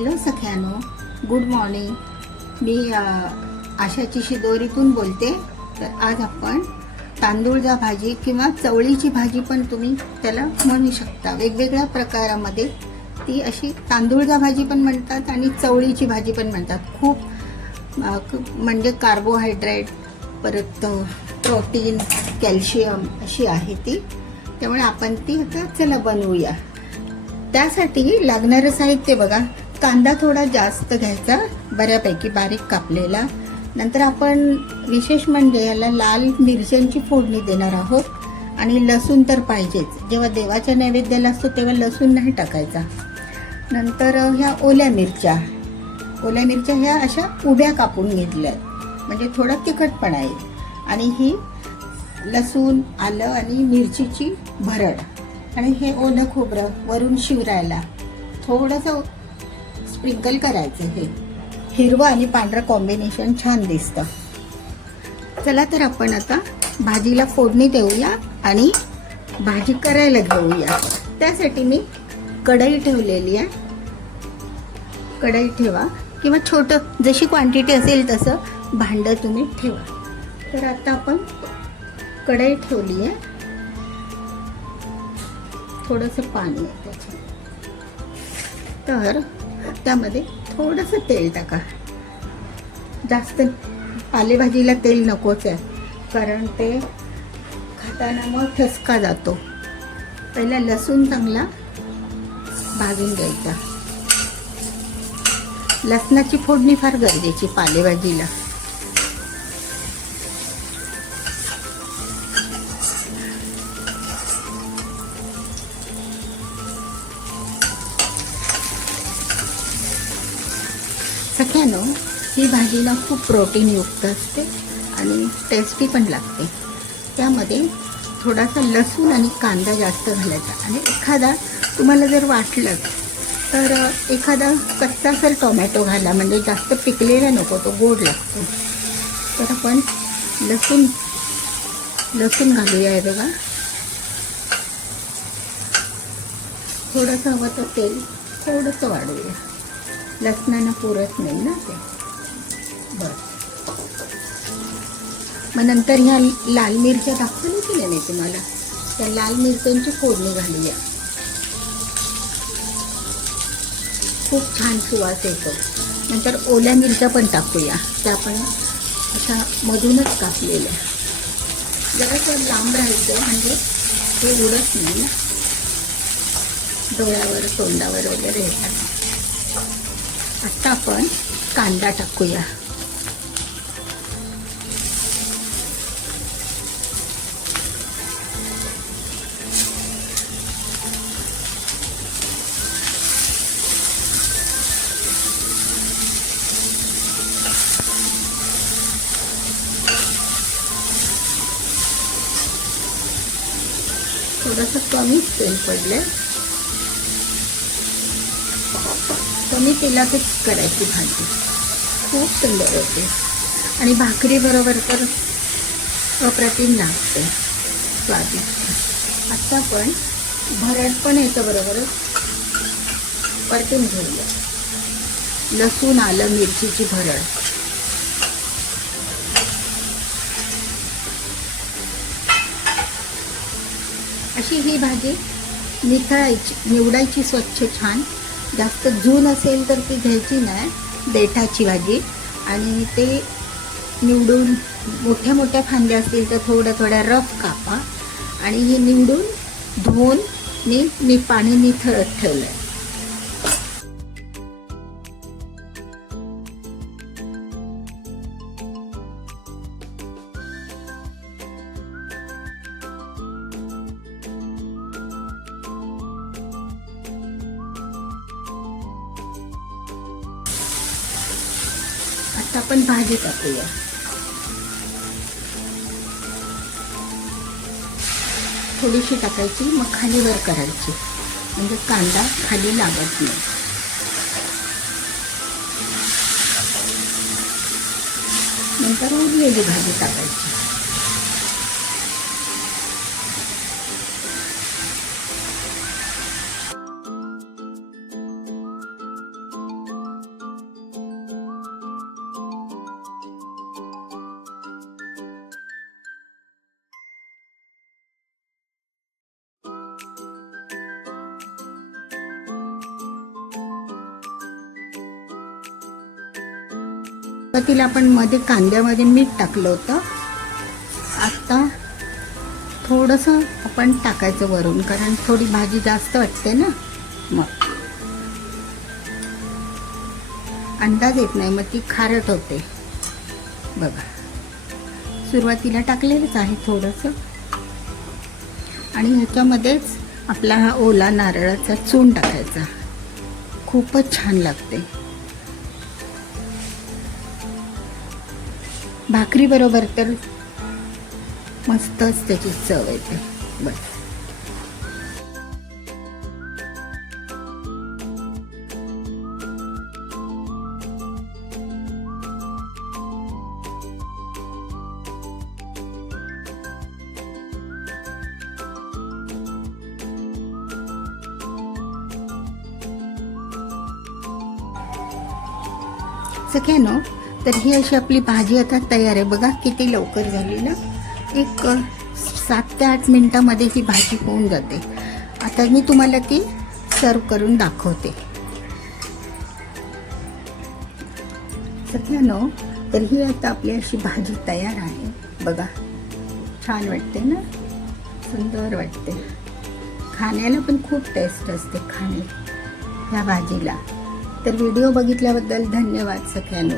Hello सख्यानो good morning. मी आशाची शिदोरीतून बोलते. तर आज आपण तांदूळजा भाजी किंवा चवळीची भाजी पण तुम्ही त्याला म्हणू शकता. वेगवेगळ्या प्रकारामध्ये ती अशी तांदूळजा भाजी पण म्हणतात आणि चवळीची भाजी पण म्हणतात. खूप खूप म्हणजे कार्बोहायड्रेट परत प्रोटीन कॅल्शियम अशी आहे ती. त्यामुळे आपण ती आता चला बनवूया. त्यासाठी लागणारं साहित्य बघा. कांदा थोडा जास्त घ्यायचा बऱ्यापैकी बारीक कापलेला. नंतर आपण विशेष म्हणजे याला लाल मिरच्यांची फोडणी देणार आहोत. आणि लसूण तर पाहिजेच. जेव्हा देवाच्या नैवेद्याला असतो तेव्हा लसूण नाही टाकायचा. नंतर ह्या ओल्या मिरच्या. ओल्या मिरच्या ह्या अशा उभ्या कापून घेतल्या आहेत म्हणजे थोडा तिखटपणा आहे. आणि ही लसूण आलं आणि मिरचीची भरड. आणि हे ओलं खोबरं वरून शिवरायला. थोडंसं स्प्रिंकल करायचं हे हिरवं आणि पांढरं कॉम्बिनेशन छान दिसतं. चला तर आपण आता भाजीला फोडणी देऊया आणि भाजी करायला घेऊया. त्यासाठी मी कढई ठेवलेली आहे. कढई ठेवा किंवा छोटं जशी क्वांटिटी असेल तसं भांडं तुम्ही ठेवा. तर आता आपण कढई ठेवली आहे. थोडंसं पाणी आहे त्याच्यात. तर त्यामध्ये थोडंसं तेल टाका. जास्त पालेभाजीला तेल नकोच आहे कारण ते खाताना मग ठसका जातो. पहिला लसूण चांगला भाजून द्यायचा लसणाची फोडणी फार गरजेची पालेभाजीला. सख्यानो ही भाजीला खूप प्रोटीनयुक्त असते आणि टेस्टी पण लागते. त्यामध्ये थोडासा लसूण आणि कांदा जास्त घालायचा आणि एखादा तुम्हाला जर वाटलं तर एखादा कच्चा सर टोमॅटो घाला म्हणजे जास्त पिकलेला नको तो गोड लागतो. तर आपण लसूण लसूण घालूया हे बघा. थोडंसं हवं तर तेल थोडंसं वाढवूया. लसणानं पुरत नाही ना ते. बरं. मग नंतर ह्या लाल मिरच्या दाखवल्या की नाही तुम्हाला. त्या लाल मिरच्यांची फोडणी घालूया खूप छान सुवास येतो. नंतर ओल्या मिरच्या पण टाकूया. त्या पण अशा मधूनच कापलेल्या. जरासं लांब राहायचं म्हणजे ते उडत नाही ना. डोळ्यावर तोंडावर वगैरे येतात. आता आपण कांदा टाकूया. थोडंसं कमीच तेल पडलं कमी तेलातच करायची भाजी. खूप सुंदर होते. आणि भाकरीबरोबर तर अप्रतिम लागते. स्वादिष्ट आता पण भरड पण येतं बरोबरच परतून घेऊया. लसूण आलं मिरचीची भरड. अशी ही भाजी निथळायची निवडायची स्वच्छ छान. जास्त जून असेल तर ती घ्यायची नाही देठाची भाजी. आणि ते निवडून मोठ्या मोठ्या फांद्या असतील तर थोड्या थोड्या रफ कापा. आणि ही निवडून धुवून मी मी पाणी निथळत ठेवलं आहे आता आपण भाजी टाकूया. थोडीशी टाकायची मग खाली वर करायची. म्हणजे कांदा खाली लागत नाही. नंतर उरलेली भाजी टाकायची. तिला आपण मध्ये कांद्यामध्ये मीठ टाकलं होतं. आत्ता थोडंसं आपण टाकायचं वरून कारण थोडी भाजी जास्त वाटते ना. मग. अंदाज येत नाही मग ती खारट होते. बघा. सुरुवातीला टाकलेलंच आहे थोडंसं. आणि ह्याच्यामध्येच आपला हा ओला नारळाचा चून टाकायचा. खूपच छान लागते. भाकरी बरोबर तर मस्तच त्याची चव येते. बस. सख्यानो तर ही अशी आपली भाजी आता तयार आहे. बघा किती लवकर झाली ना. एक सात ते आठ मिनटामध्ये ही भाजी होऊन जाते. आता मी तुम्हाला ती सर्व करून दाखवते. सख्यानो तर ही आता आपली अशी भाजी तयार आहे. बघा छान वाटते ना. सुंदर वाटते. खाण्याला पण खूप टेस्ट असते खाणे ह्या भाजीला. तर व्हिडिओ बघितल्याबद्दल धन्यवाद सगळ्यांनो.